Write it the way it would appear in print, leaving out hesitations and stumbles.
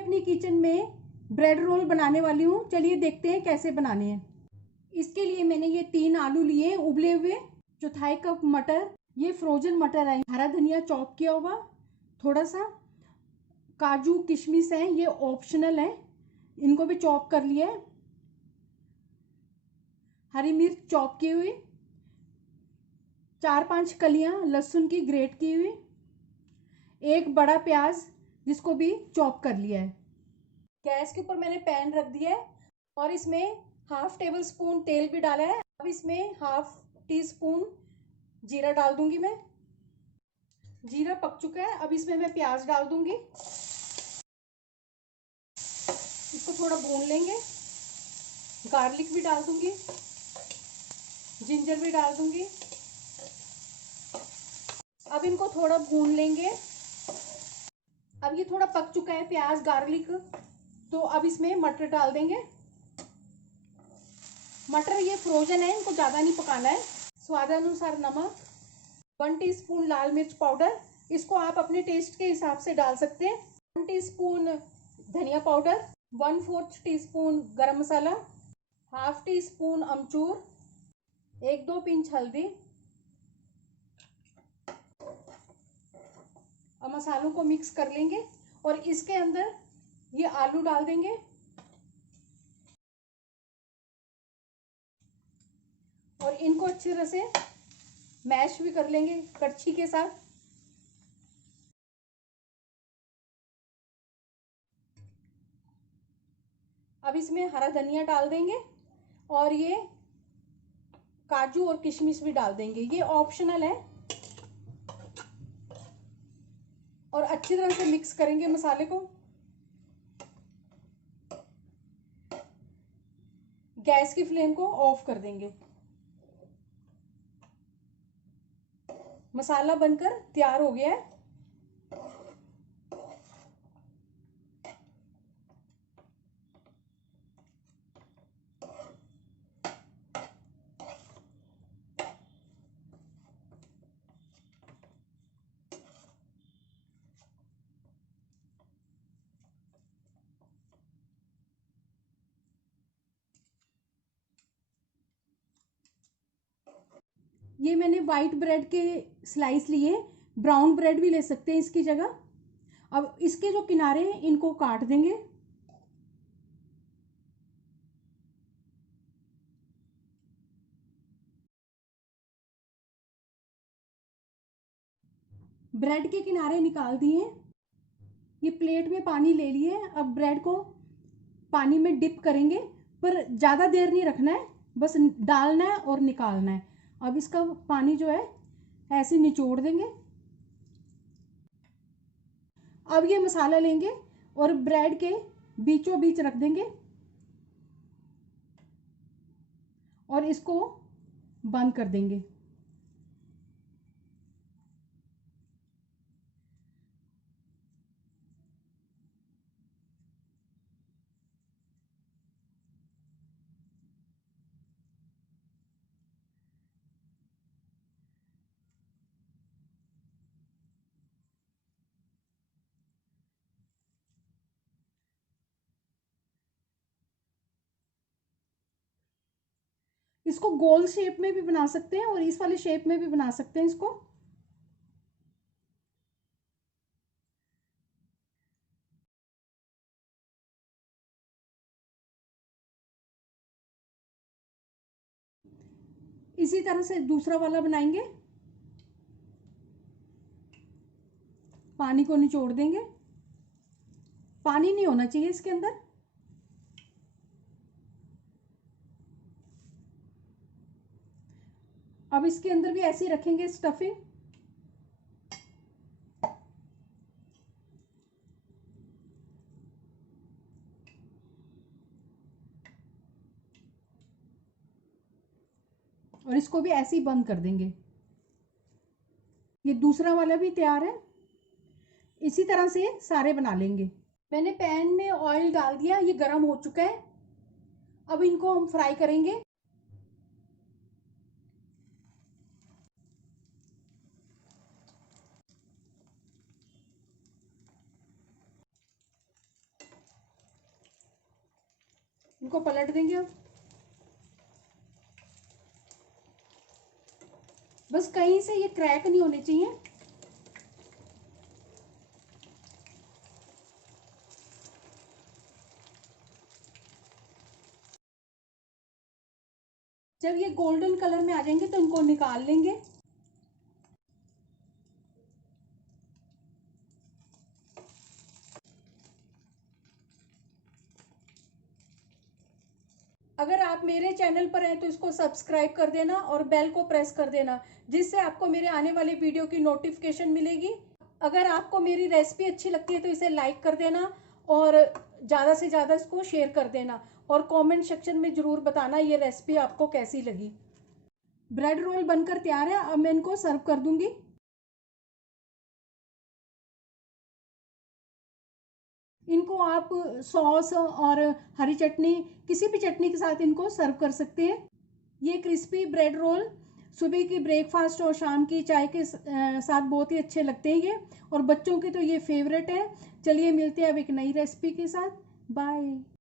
अपनी किचन में bread roll बनाने वाली हूँ। चलिए देखते हैं कैसे बनाने हैं। इसके लिए मैंने ये 3 आलू लिए उबले हुए, चौथाई कप मटर, ये फ्रोजन मटर है, हरा धनिया चॉप किया हुआ, थोड़ा सा काजू किशमिश है, ये ऑप्शनल है, इनको भी चॉप कर लिया है, हरी मिर्च चॉप की हुई, 4-5 कलियां लहसुन की ग्रेट की हुई, एक बड़ा प्याज जिसको भी चॉप कर लिया है। गैस के ऊपर मैंने पैन रख दिया है और इसमें 1/2 टेबल स्पून तेल भी डाला है। अब इसमें 1/2 टीस्पून जीरा डाल दूंगी मैं। जीरा पक चुका है, अब इसमें मैं प्याज डाल दूंगी, इसको थोड़ा भून लेंगे। गार्लिक भी डाल दूंगी, जिंजर भी डाल दूंगी। अब इनको थोड़ा भून लेंगे। अब ये थोड़ा पक चुका है प्याज गार्लिक, तो अब इसमें मटर डाल देंगे। मटर ये फ्रोजन है, इनको ज़्यादा नहीं पकाना है। स्वादानुसार नमक, 1 टीस्पून लाल मिर्च पाउडर, इसको आप अपने टेस्ट के हिसाब से डाल सकते हैं। 1 टीस्पून धनिया पाउडर, 1/4 टीस्पून गरम मसाला, 1/2 टीस्पून अमचूर, 1-2 पिंच हल्दी। अब मसालों को मिक्स कर लेंगे और इसके अंदर ये आलू डाल देंगे और इनको अच्छी तरह से मैश भी कर लेंगे करछी के साथ। अब इसमें हरा धनिया डाल देंगे और ये काजू और किशमिश भी डाल देंगे, ये ऑप्शनल है। और अच्छी तरह से मिक्स करेंगे मसाले को। गैस की फ्लेम को ऑफ कर देंगे। मसाला बनकर तैयार हो गया है। ये मैंने वाइट ब्रेड के स्लाइस लिए, ब्राउन ब्रेड भी ले सकते हैं इसकी जगह। अब इसके जो किनारे हैं इनको काट देंगे। ब्रेड के किनारे निकाल दिए। ये प्लेट में पानी ले लिए। अब ब्रेड को पानी में डिप करेंगे, पर ज़्यादा देर नहीं रखना है, बस डालना है और निकालना है। अब इसका पानी जो है ऐसे निचोड़ देंगे। अब ये मसाला लेंगे और ब्रेड के बीचों बीच रख देंगे और इसको बंद कर देंगे। इसको गोल शेप में भी बना सकते हैं और इस वाले शेप में भी बना सकते हैं इसको। इसी तरह से दूसरा वाला बनाएंगे। पानी को निचोड़ देंगे, पानी नहीं होना चाहिए इसके अंदर। अब इसके अंदर भी ऐसे ही रखेंगे स्टफिंग। और इसको भी ऐसे ही बंद कर देंगे। ये दूसरा वाला भी तैयार है। इसी तरह से सारे बना लेंगे। मैंने पैन में ऑयल डाल दिया, ये गर्म हो चुका है। अब इनको हम फ्राई करेंगे। इनको पलट देंगे अब। बस कहीं से ये क्रैक नहीं होने चाहिए। जब ये गोल्डन कलर में आ जाएंगे तो इनको निकाल लेंगे। अगर आप मेरे चैनल पर हैं तो इसको सब्सक्राइब कर देना और बेल को प्रेस कर देना, जिससे आपको मेरे आने वाले वीडियो की नोटिफिकेशन मिलेगी। अगर आपको मेरी रेसिपी अच्छी लगती है तो इसे लाइक कर देना और ज़्यादा से ज़्यादा इसको शेयर कर देना, और कमेंट सेक्शन में ज़रूर बताना ये रेसिपी आपको कैसी लगी। ब्रेड रोल बनकर तैयार है, अब मैं इनको सर्व कर दूंगी। इनको आप सॉस और हरी चटनी, किसी भी चटनी के साथ इनको सर्व कर सकते हैं। ये क्रिस्पी ब्रेड रोल सुबह की ब्रेकफास्ट और शाम की चाय के साथ बहुत ही अच्छे लगते हैं ये, और बच्चों के तो ये फेवरेट है। चलिए मिलते हैं अब एक नई रेसिपी के साथ। बाय।